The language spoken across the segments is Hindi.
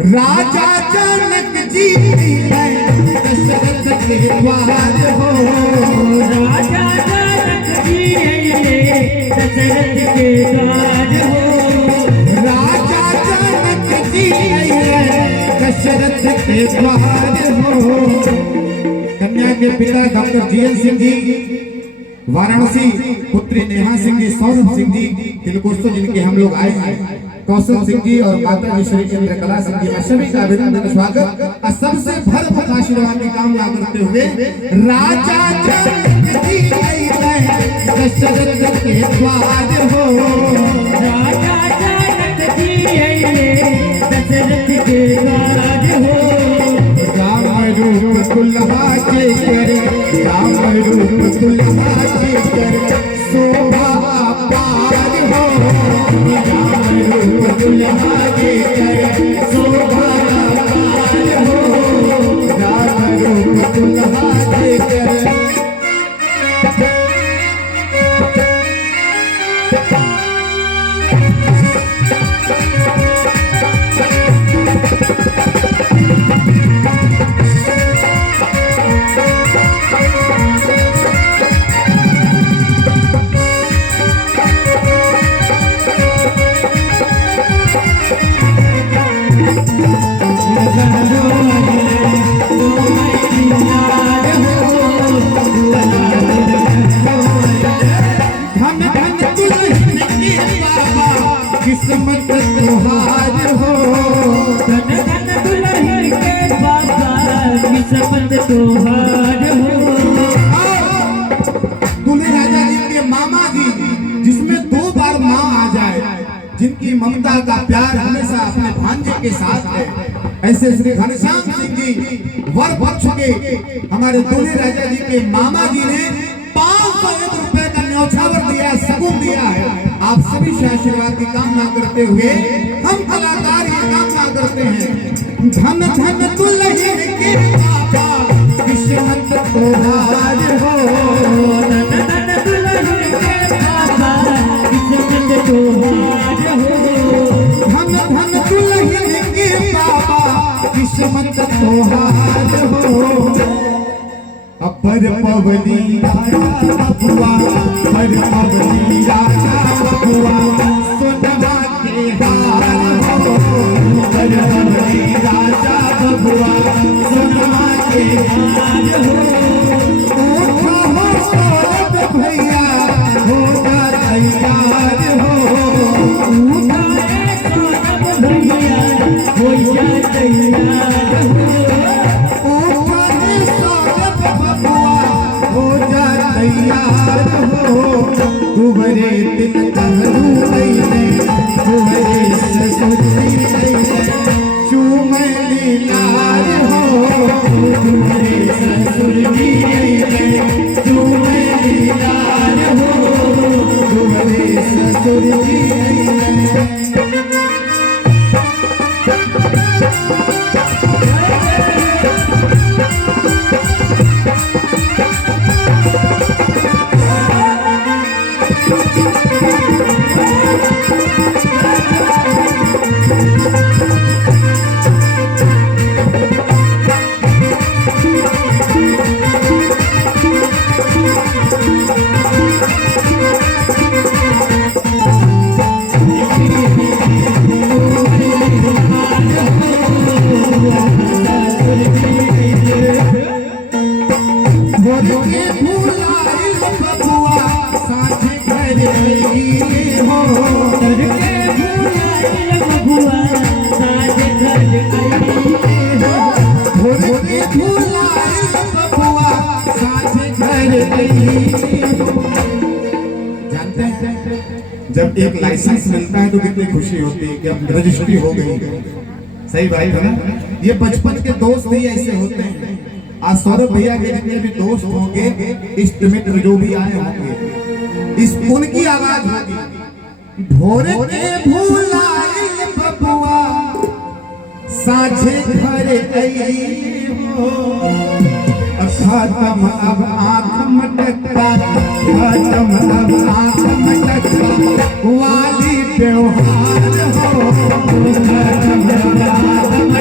राजा जनक जी दशरथ के द्वार हो। राजा जनक जी दशरथ के द्वार हो। राजा जनक जी दशरथ के द्वार हो। कन्या के पिता डॉक्टर जीएन सिंह जी वाराणसी, पुत्री नेहा सिंह जी, सौरभ सिंह जी तिलकोत्सव जिनके हम लोग आए हैं, कौशल सिंह जी और माता ईश्वरी चंद्रकला सिंह जी, मैं सभी का अभिनंदन स्वागत और सबसे भर भर आशीर्वाद की कामना करते हुए राजा जनक जी दशरथ के द्वार हो। राजा जनक जी दशरथ के द्वार हो। राम रूप दुल्हा के कर, राम रूप दुल्हा के कर शोभा पार हो। राम रूप दुल्हा के कर शोभा पार हो। राम रूप दुल्हा के कर। किस्मत तोहार हो। धन धन दुल्हन के बाबा किस्मत तोहार हो। दूल्हे राजा जी के मामा जी जिसमें 2 बार माँ आ जाए, जिनकी ममता का प्यार हमेशा अपने भांजे के साथ है, ऐसे श्री घनश्याम सिंह जी वर पक्ष के हमारे दूल्हे राजा जी के मामा जी ने 501 रुपए का न्यौछावर दिया, सगुन दिया है। आप सभी से आशीर्वाद की कामना करते हुए हम कलाकार ये कामना करते हैं। धन धन दुल्हन के बाबा किस्मत तोहार हो। धन धन दुल्हन के बाबा किस्मत तोहार हो। धन धन दुल्हन के बाबा किस्मत तोहार हो। अपर पवनी राजा बबुआ, पर पवनी राजा बबुआ सोनमा के हार हो। पर पवनी राजा बबुआ सोनमा के हार हो। उठो हो सौरभ भैया होगा तैयार हो। उठाए सौरभ भैया हो जा तैयार हो। तैयार हो। तुम्हारे दिल तहरू नहीं, तुम्हारे ससुरी नहीं, चूमली लाल हो। तुम्हारे ससुरी नहीं, चूमली लाल हो। तुम्हारे ससुरी नहीं। जानते हैं जब एक लाइसेंस मिलता है तो कितनी खुशी होती है कि अब रजिस्ट्री हो गई। सही बात है ना। ये बचपन के दोस्त ही ऐसे होते हैं। आज सौरभ भैया के जितने भी दोस्त होंगे, इष्ट मित्र जो भी आए होंगे, इस उनकी आवाज होगी। भोरे के भूलाए बबुआ साझे घर आई हो। खत्म अब आँख मटकता, खत्म अब आँख मटकता वाली त्योहार हो। खत्म अब आँख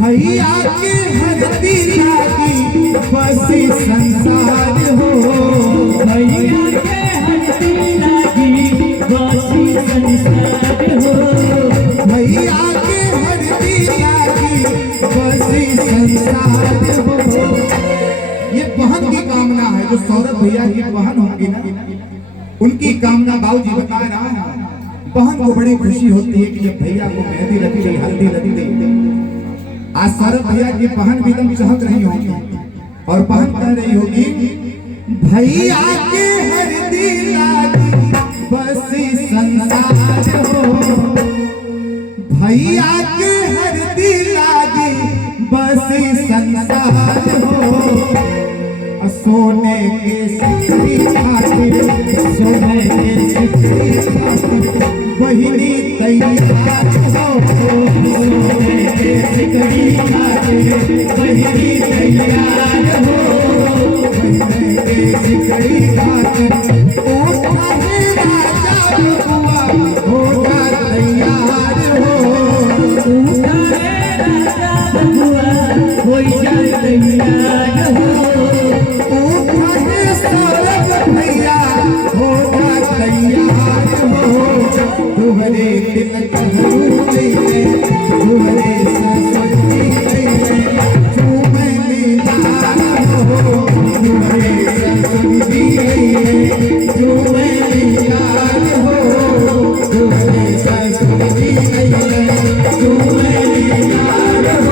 भैया के हरदी लागी बसी संसार हो। भैया के हरदी लागी बसी संसार हो। भैया के हरदी लागी बसी संसार हो। ये बहन की कामना है, जो सौरभ भैया की बहन होंगी ना, उनकी कामना बाबूजी बता रहा है। बहन को बड़ी खुशी होती है कि जब भैया को मेहंदी लगी गई, हल्दी लगी गई। आज सौरभ भैया की बहन भी एकदम चहक रही होगी और बहन कह रही होगी, भैया के हरदी लागी बसी संसार हो। भैया के हरदी लागी बसी संसार हो। सोने के सिकड़ी खातिर, सोने के सिकड़ी खातिर बहिनी तैयार हो। सोने के सिकड़ी खातिर बहिनी तैयार हो। सोने के सिकड़ी खातिर ओ थाने राजा बबुआ होगा तैयार हो। राजा बबुआ हो जा तैयार हो। भैया होगा तैयार हो। तुम्हारे दिल तुम्हारे सरस्वती तुम्हें लीलार हो। तुम्हारे सरस्वती तुम्हें लीलार हो। तुम्हारे सरस्वती तुम्हें लीलार हो।